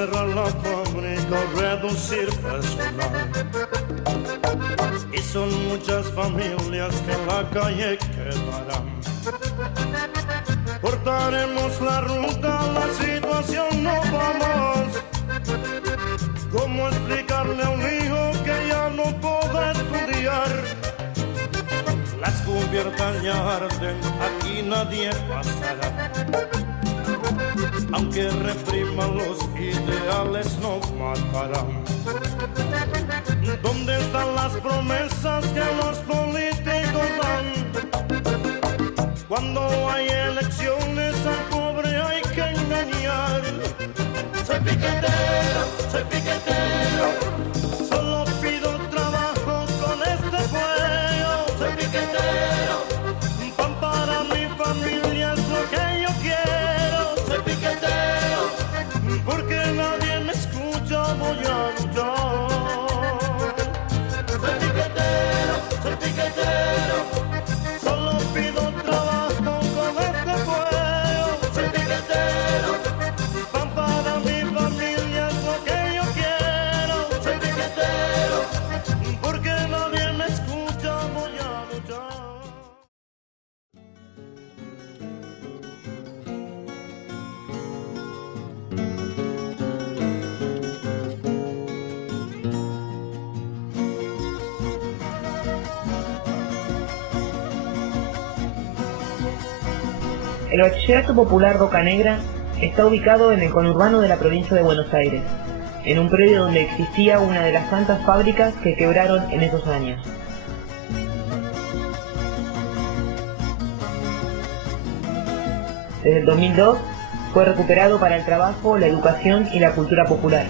cerrar la fábrica o reducir personal. Y son muchas familias que en la calle quedarán. Cortaremos la ruta, la situación no va más. ¿Cómo explicarle a un hijo que ya no puede estudiar? Las cubiertas ya arden, aquí nadie pasará. Aunque repriman los ideales no matarán. ¿Dónde están las promesas que los políticos dan? Cuando hay elecciones al pobre hay que engañar. Soy piquetero, solo pido trabajo con este fuego. Soy piquetero, pan para mi familia es lo que yo quiero. Soy piquetero, porque nadie me escucha, voy a luchar. Soy piquetero, solo pido trabajo con este fuego. Soy piquetero, pan para mi familia es lo que yo quiero. Soy piquetero, porque nadie me escucha, voy a luchar. El Bachillerato Popular Roca Negra está ubicado en el conurbano de la provincia de Buenos Aires, en un predio donde existía una de las tantas fábricas que quebraron en esos años. Desde el 2002 fue recuperado para el trabajo, la educación y la cultura popular.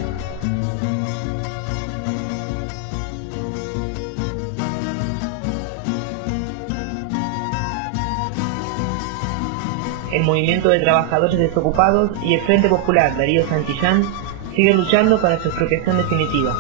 El Movimiento de Trabajadores Desocupados y el Frente Popular Darío Santillán siguen luchando para su expropiación definitiva.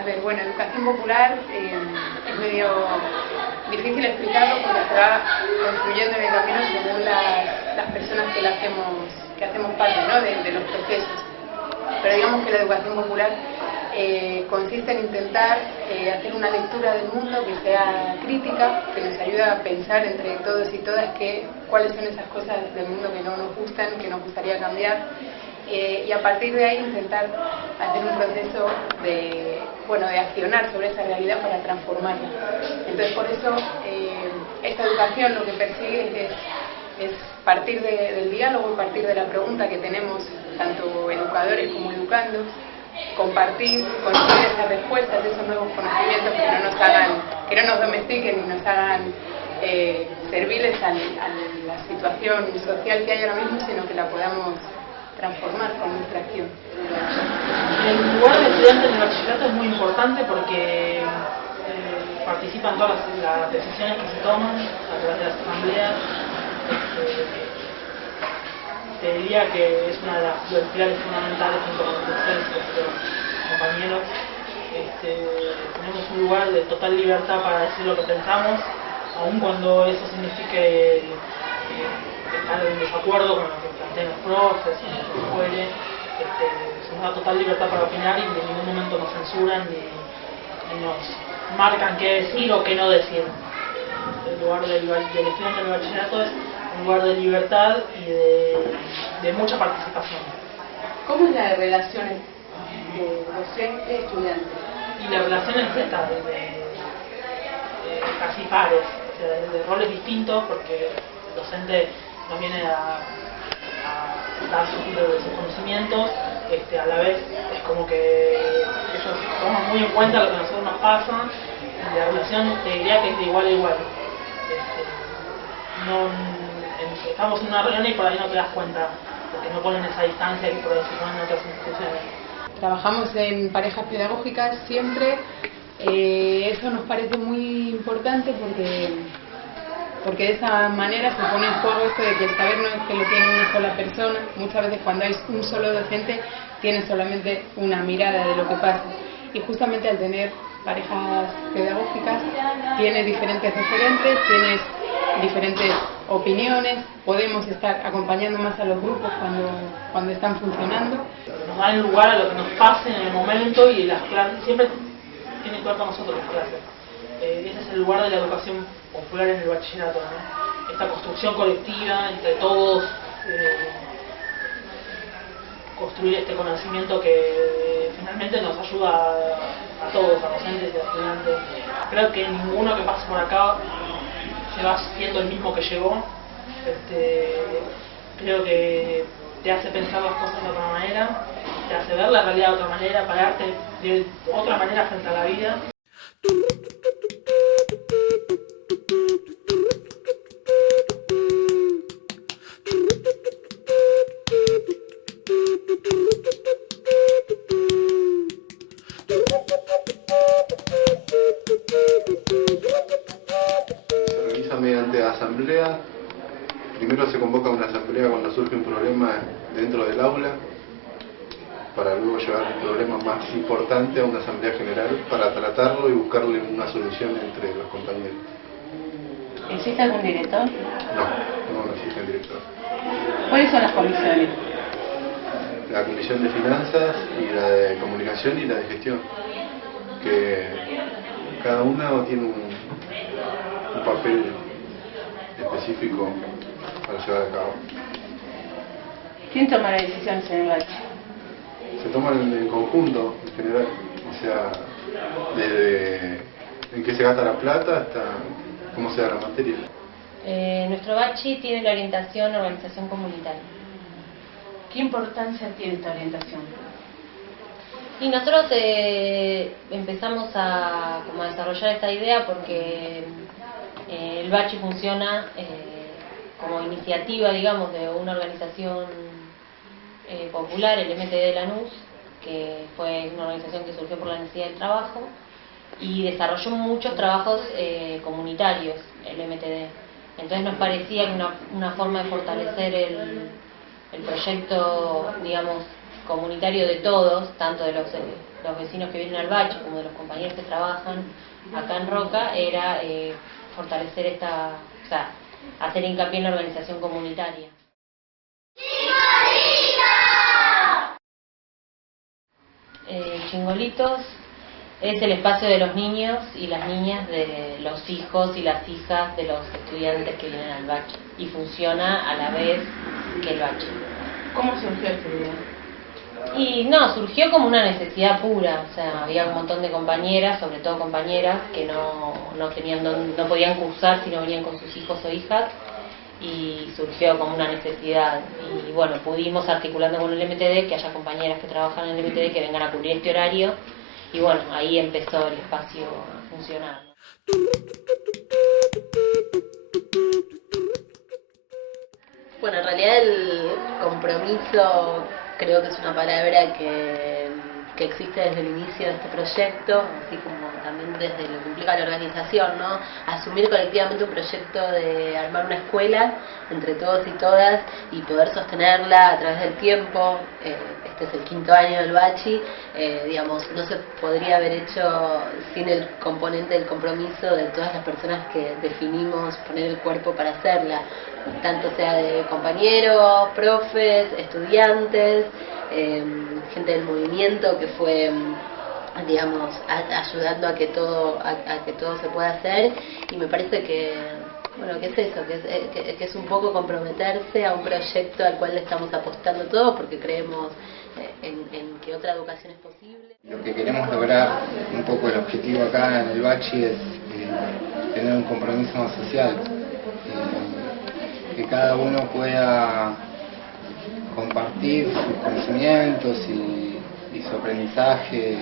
A ver, bueno, educación popular es medio difícil explicarlo porque se va construyendo en el camino según las personas que hacemos parte, ¿no? de los procesos. Pero digamos que la educación popular consiste en intentar hacer una lectura del mundo que sea crítica, que nos ayude a pensar entre todos y todas cuáles son esas cosas del mundo que no nos gustan, que nos gustaría cambiar. Y a partir de ahí intentar hacer un proceso de accionar sobre esa realidad para transformarla. Entonces por eso esta educación lo que persigue es partir del diálogo y partir de la pregunta que tenemos tanto educadores como educandos, compartir, construir esas respuestas, esos nuevos conocimientos que no nos domestiquen y nos hagan serviles a la situación social que hay ahora mismo, sino que la podamos transformar con nuestra acción. El lugar de estudiantes del bachillerato es muy importante porque participan todas las decisiones que se toman a través de las asambleas. Te diría que es una de los pilares fundamentales junto con los profesores y los compañeros. Tenemos un lugar de total libertad para decir lo que pensamos, aun cuando eso signifique estar en desacuerdo con lo que plantean los profes o lo que fuere. Se nos da total libertad para opinar y en ningún momento nos censuran ni nos marcan qué decir o qué no decir. El lugar del estudiante del bachillerato es un lugar de libertad y de mucha participación. ¿Cómo es la relación docente-estudiante? Y la relación es esta, de casi pares, o sea, de roles distintos, porque el docente nos viene a dar sus conocimientos, a la vez es como que ellos toman muy en cuenta lo que a nosotros nos pasa, y la relación te diría que es de igual a igual. Estamos en una reunión y por ahí no te das cuenta, porque no ponen esa distancia que por ahí se ponen en otras instituciones. Trabajamos en parejas pedagógicas siempre, eso nos parece muy importante porque porque de esa manera se pone en juego esto de que el saber no es que lo tiene una sola persona. Muchas veces cuando hay un solo docente tiene solamente una mirada de lo que pasa, y justamente al tener parejas pedagógicas tienes diferentes referentes, tienes diferentes opiniones, podemos estar acompañando más a los grupos cuando están funcionando. Nos dan lugar a lo que nos pase en el momento, y las clases siempre tienen que ver con nosotros las clases. Ese es el lugar de la educación popular en el bachillerato, ¿no? Esta construcción colectiva entre todos, construir este conocimiento que finalmente nos ayuda a todos, a docentes y a estudiantes. Creo que ninguno que pase por acá se va siendo el mismo que llegó. Creo que te hace pensar las cosas de otra manera, te hace ver la realidad de otra manera, pararte de otra manera frente a la vida. Se organiza mediante asamblea. Primero se convoca una asamblea cuando surge un problema dentro del aula, para luego llevar el problema más importante a una asamblea general para tratarlo y buscarle una solución entre los compañeros. ¿Existe algún director? No existe un director. ¿Cuáles son las comisiones? La comisión de finanzas y la de comunicación y la de gestión, que cada una tiene un papel específico para llevar a cabo. ¿Quién toma las decisiones en el bache? Se toman en conjunto, en general, o sea, desde en qué se gasta la plata hasta cómo se da la materia. Nuestro bachi tiene la orientación organización comunitaria. ¿Qué importancia tiene esta orientación? Y nosotros empezamos a desarrollar esta idea porque el bachi funciona como iniciativa, digamos, de una organización popular, el MTD de Lanús, que fue una organización que surgió por la necesidad del trabajo y desarrolló muchos trabajos comunitarios, el MTD. Entonces nos parecía que una forma de fortalecer el proyecto, digamos, comunitario de todos, tanto de los vecinos que vienen al bache como de los compañeros que trabajan acá en Roca, era fortalecer hacer hincapié en la organización comunitaria. Chingolitos es el espacio de los niños y las niñas, de los hijos y las hijas de los estudiantes que vienen al bache, y funciona a la vez que el bache. ¿Cómo surgió esta idea? Y no, surgió como una necesidad pura, o sea, había un montón de compañeras, sobre todo compañeras, que no podían cursar si no venían con sus hijos o hijas, y surgió como una necesidad. Y bueno, pudimos, articulando con el MTD, que haya compañeras que trabajan en el MTD que vengan a cubrir este horario, y bueno, ahí empezó el espacio a funcionar. Bueno, en realidad el compromiso creo que es una palabra que existe desde el inicio de este proyecto, así como también desde lo que implica la organización, ¿no? Asumir colectivamente un proyecto de armar una escuela entre todos y todas y poder sostenerla a través del tiempo. Este es el 5º año del bachi, digamos, no se podría haber hecho sin el componente del compromiso de todas las personas que definimos poner el cuerpo para hacerla, tanto sea de compañeros, profes, estudiantes, gente del movimiento que fue, digamos, ayudando a que todo se pueda hacer. Y me parece que, bueno, que es eso, que es un poco comprometerse a un proyecto al cual le estamos apostando todo, porque creemos en que otra educación es posible. Lo que queremos lograr, un poco el objetivo acá en el bachi, es tener un compromiso social, que cada uno pueda compartir sus conocimientos y su aprendizaje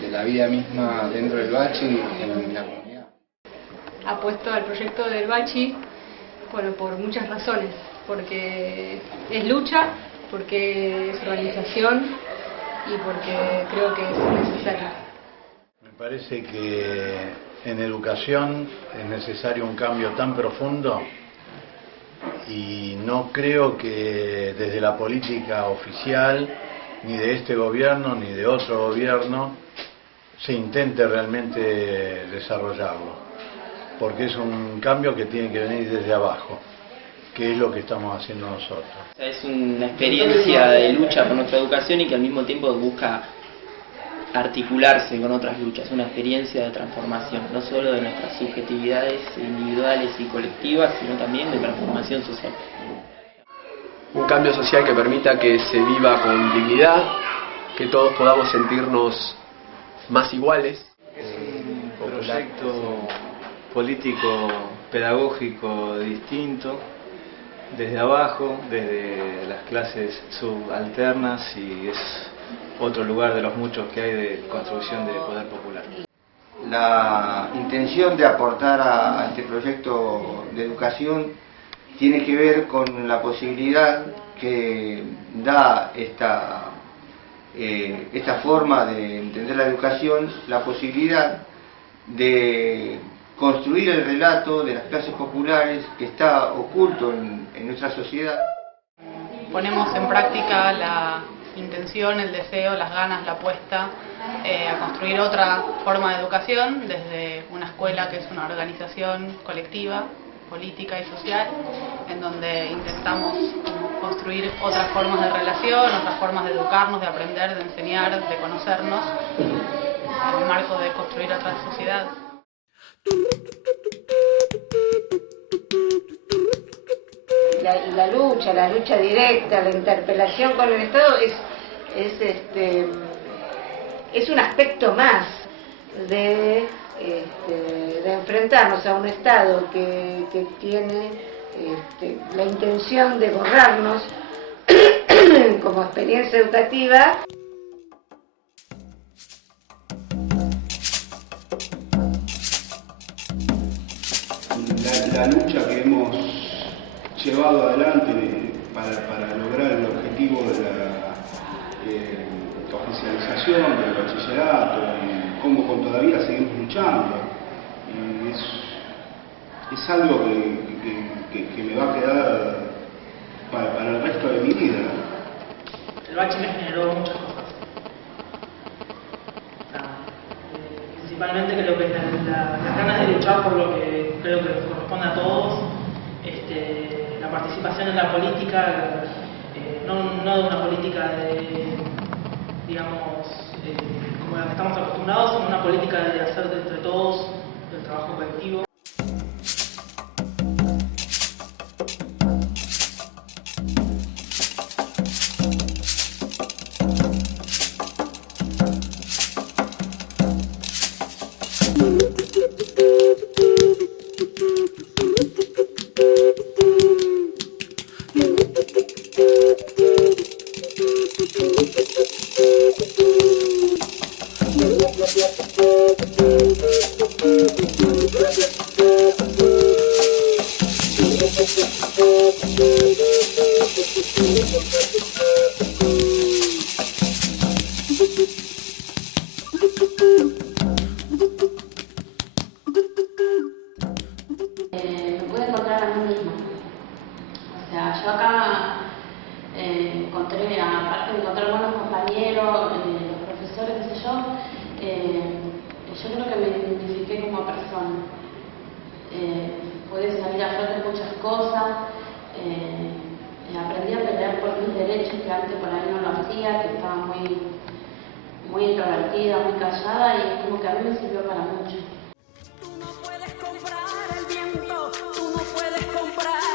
de la vida misma dentro del bachi en la comunidad. Apuesto al proyecto del bachi, bueno, por muchas razones, porque es lucha, porque es organización y porque creo que es necesario. Me parece que en educación es necesario un cambio tan profundo y no creo que desde la política oficial, ni de este gobierno, ni de otro gobierno, se intente realmente desarrollarlo, porque es un cambio que tiene que venir desde abajo, que es lo que estamos haciendo nosotros. Es una experiencia de lucha por nuestra educación y que al mismo tiempo busca articularse con otras luchas, una experiencia de transformación, no solo de nuestras subjetividades individuales y colectivas, sino también de transformación social. Un cambio social que permita que se viva con dignidad, que todos podamos sentirnos más iguales. Es un proyecto político pedagógico distinto, desde abajo, desde las clases subalternas, y es otro lugar de los muchos que hay de construcción de poder popular. La intención de aportar a este proyecto de educación tiene que ver con la posibilidad que da esta forma de entender la educación, la posibilidad de construir el relato de las clases populares que está oculto en nuestra sociedad. Ponemos en práctica la intención, el deseo, las ganas, la apuesta a construir otra forma de educación desde una escuela que es una organización colectiva, política y social, en donde intentamos construir otras formas de relación, otras formas de educarnos, de aprender, de enseñar, de conocernos, en el marco de construir otra sociedad. La lucha directa, la interpelación con el Estado es un aspecto más de enfrentarnos a un Estado que tiene la intención de borrarnos como experiencia educativa. La lucha que hemos llevado adelante para lograr el objetivo de la oficialización del bachillerato, y cómo todavía seguimos luchando, es algo que me va a quedar para el resto de mi vida. El bachi me generó muchas cosas. Principalmente creo que las ganas de luchar por lo que creo que nos corresponde a todos, la participación en la política, no de una política digamos, como la que estamos acostumbrados, sino una política de hacer de entre todos el trabajo colectivo. Me pude encontrar a mí misma. O sea, yo acá encontré, aparte de encontrar buenos compañeros, los profesores, qué sé yo creo que me identifiqué como persona. Pude salir a flote muchas cosas, aprendí a pelear por mis derechos que antes por ahí no lo hacía, que estaba muy introvertida, muy callada, y como que a mí me sirvió para mucho. Tú no puedes comprar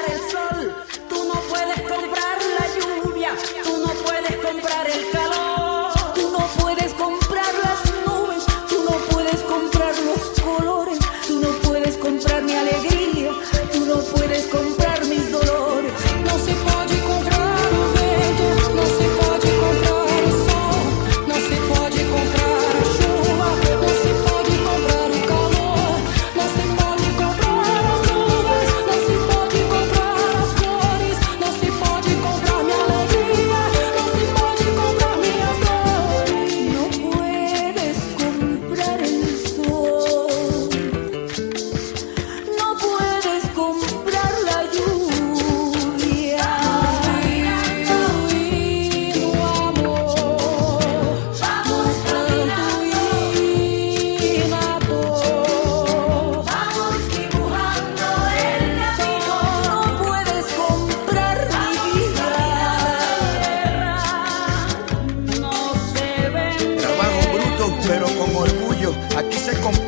el sol, tú no puedes comprar la lluvia, tú no puedes comprar el calor, tú no puedes comprar las nubes, tú no puedes comprar los colores, tú no puedes comprar mi alegría, tú no puedes comprar mis dolores. No se pode comprar o vento, não se pode comprar o sol, não se pode comprar a chuva, não se pode comprar o calor.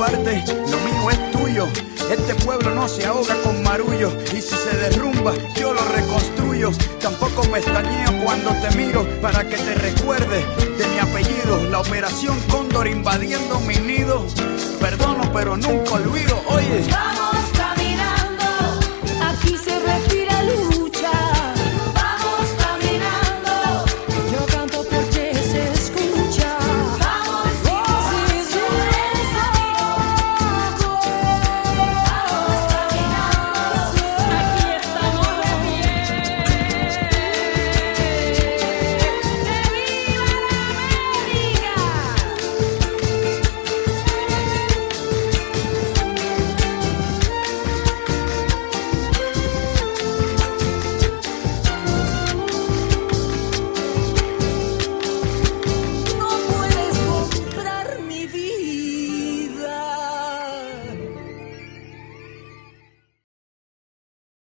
parte, lo mío es tuyo. Este pueblo no se ahoga con marullo, y si se derrumba yo lo reconstruyo. Tampoco pestañeo cuando te miro para que te recuerdes de mi apellido. La operación Cóndor invadiendo mi nido. Perdono pero nunca olvido, oye.